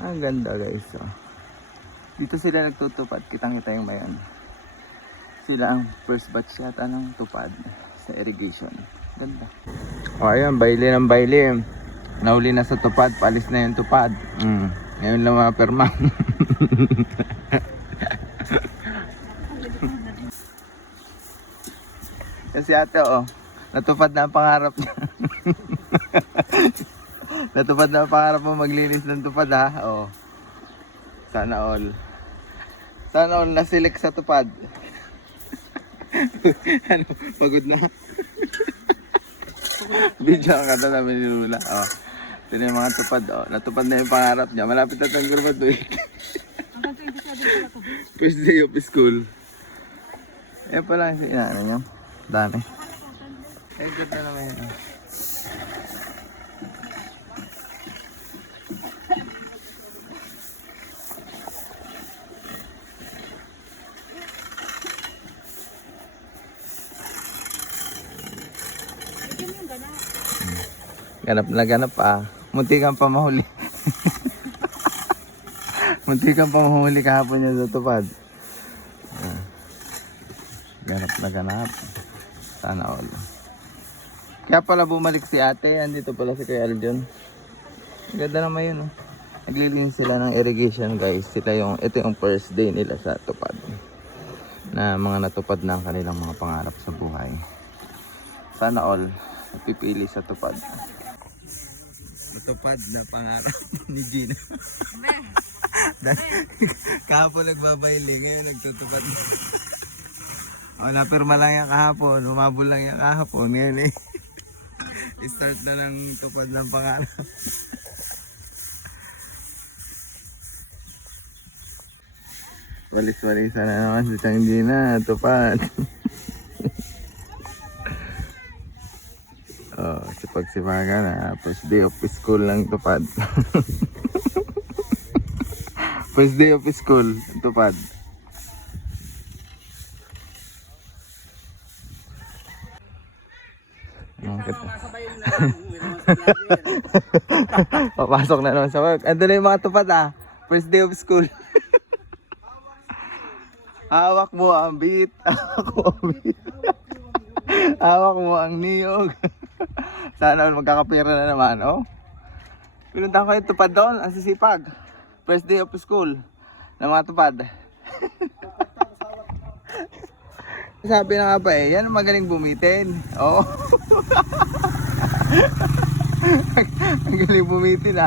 Ang ganda guys. Oh. Dito sila nagtutupad. Kitang-kita yung mayan. Sila ang first batch yata ng tupad sa irrigation. Ganda. O ayan, baile ng baile. Nahuli na sa tupad. Paalis na yung tupad. Ngayon lang mga perma. Kasi ate natupad na ang pangarap niya. Natupad na ang pangarap mo maglinis ng tupad ha. Sana all. Sana all na-select sa tupad. Ano, pagod na. Video ang kata namin ni Lula. Ito na yung mga tupad. Natupad na yung pangarap niya. Malapit na itong graduate. First day of school. Ayan pala yung inaano niya. Dami. Edit na naman yun. Ganap na ganap Munti kang pa mahuli. Munti kang pa mahuli kahapon niya sa tupad. Ganap na ganap. Sana all. Kaya pala bumalik si ate. Andito pala si Kuya Aljon. Ganda naman yun. Naglilinis sila ng irrigation guys. Ito yung first day nila sa tupad. Na mga natupad na ang kanilang mga pangarap sa buhay. Sana all. Napipili sa tupad. Natupad na pangarap ni Gina. Kahapon nagbabayli. Ngayon nagtutupad na. Napirma lang yung kahapon, umabol lang yung kahapon, ngayon start na ng tupad ng pangarap. Walis-walisan na naman si Chang Gina, tupad. Sipag-sipaga na, first day of school lang tupad. First day of school, tupad. Papasok na naman sa work. Ando na yung mga tupad First day of school. Hawak mo ang beat. Hawak mo ang niyog. Sana magkakapira na naman Pinunta ko yung tupad doon. Ang sisipag. First day of school ng mga tupad. Sabi na nga ba yan magaling bumitin. Ang galing bumitin